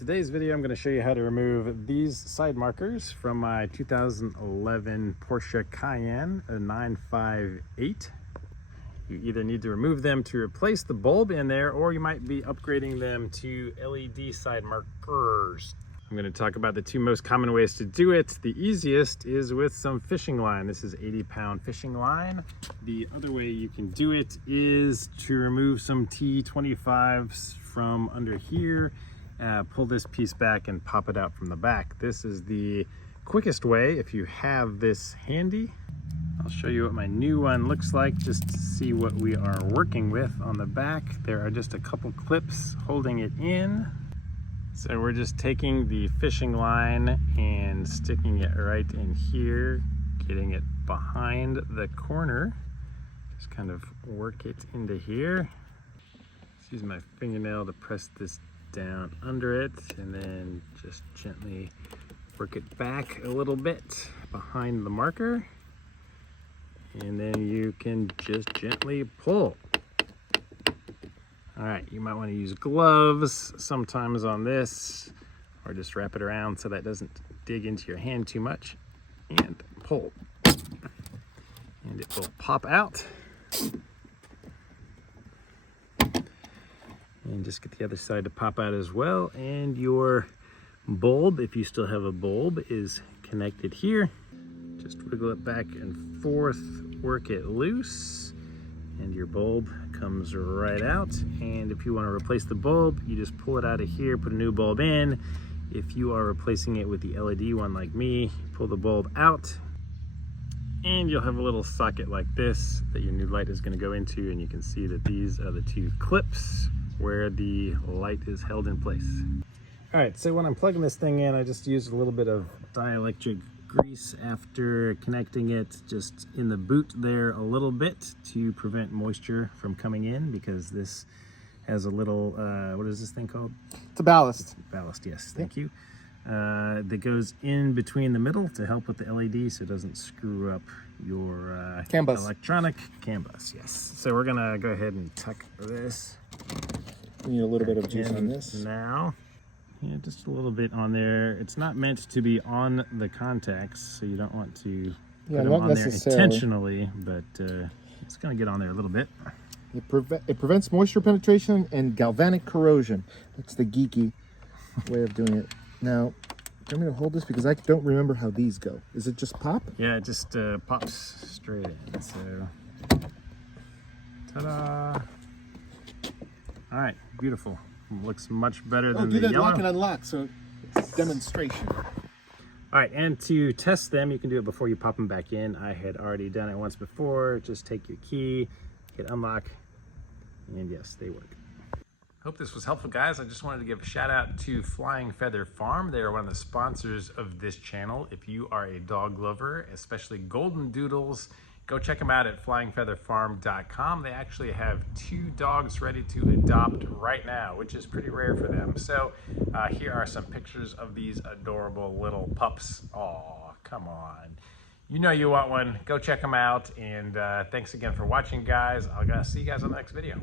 Today's video, I'm going to show you how to remove these side markers from my 2011 Porsche Cayenne, a 958. You either need to remove them to replace the bulb in there, or you might be upgrading them to LED side markers. I'm going to talk about the two most common ways to do it. The easiest is with some fishing line. This is 80-pound fishing line. The other way you can do it is to remove some T25s from under here. Pull this piece back and pop it out from the back. This is the quickest way if you have this handy. I'll show you what my new one looks like just to see what we are working with on the back. There are just a couple clips holding it in. So we're just taking the fishing line and sticking it right in here, getting it behind the corner. Just kind of work it into here. Just use my fingernail to press this down under it, and then just gently work it back a little bit behind the marker, and then you can just gently pull. All right, you might want to use gloves sometimes on this, or just wrap it around so that doesn't dig into your hand too much, and pull, and it will pop out. And just get the other side to pop out as well. And your bulb, if you still have a bulb, is connected here. Just wiggle it back and forth, work it loose, and your bulb comes right out. And if you want to replace the bulb, you just pull it out of here, put a new bulb in. If you are replacing it with the LED one like me, pull the bulb out, and you'll have a little socket like this that your new light is going to go into, and you can see that these are the two clips where the light is held in place. All right, so when I'm plugging this thing in, I just use a little bit of dielectric grease after connecting it just in the boot there a little bit to prevent moisture from coming in, because this has a little, what is this thing called? It's a ballast. Ballast, yes, thank you. That goes in between the middle to help with the LED so it doesn't screw up your CAN bus. Electronic CAN bus, yes. So we're gonna go ahead and tuck this. We need a little bit of juice on this. Now, yeah, just a little bit on there. It's not meant to be on the contacts, so you don't want to put them on there intentionally, but it's gonna get on there a little bit. It prevents moisture penetration and galvanic corrosion. That's the geeky way of doing it. Now, do you want me to hold this? Because I don't remember how these go. Is it just pop? Yeah, it just pops straight in, so ta-da! All right, beautiful. Looks much better than the yellow. Do that lock and unlock, so it's demonstration. All right, and to test them, you can do it before you pop them back in. I had already done it once before. Just take your key, hit unlock, and yes, they work. Hope this was helpful, guys. I just wanted to give a shout out to Flying Feather Farm. They are one of the sponsors of this channel. If you are a dog lover, especially golden doodles, go check them out at flyingfeatherfarm.com. They actually have 2 dogs ready to adopt right now, which is pretty rare for them. So here are some pictures of these adorable little pups. Oh, come on. You know you want one. Go check them out. And thanks again for watching, guys. I'll see you guys on the next video.